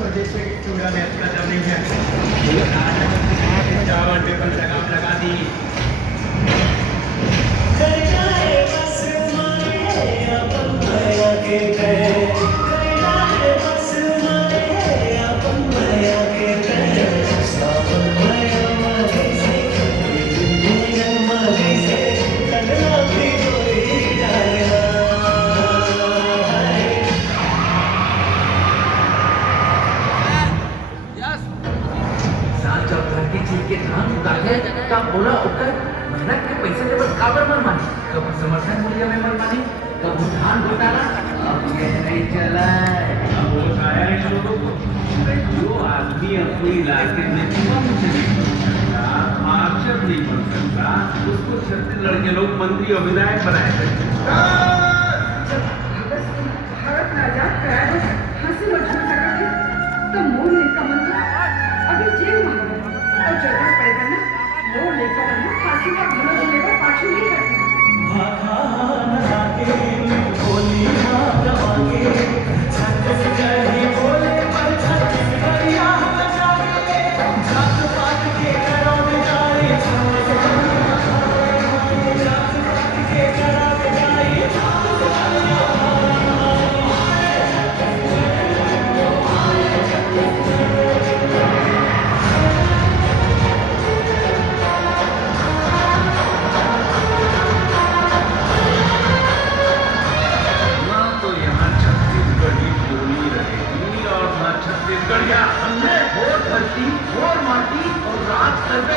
प्रदेश में चूड़ा में कदम नहीं है। चावल टेबल लगाम लगा दी। का बोला होकर मेहनत के पैसे ले बस काबर मन माने, कब समर्थन मूल्य में मन माने, कब धान घोटाला, अब ये नहीं चला। अब वो आया है लोगों को। जो आदमी अपनी इलाके में कम से नहीं बन सकता, पार्षद नहीं बन सकता, उसको छत्तीसगढ़ के लोग मंत्री और विधायक बनाए थे। भारत में आजाद कराया बस हंसी मजबूर करके थे, तो मोर ने का मन था अभी जेल में हो और जरूरत पड़ेगा ना मोर लेकर ना फांसी का भला देने का पाछू नहीं करती। छत्तीसगढ़ या हमने वोट धरती, वोट माटी और राज करके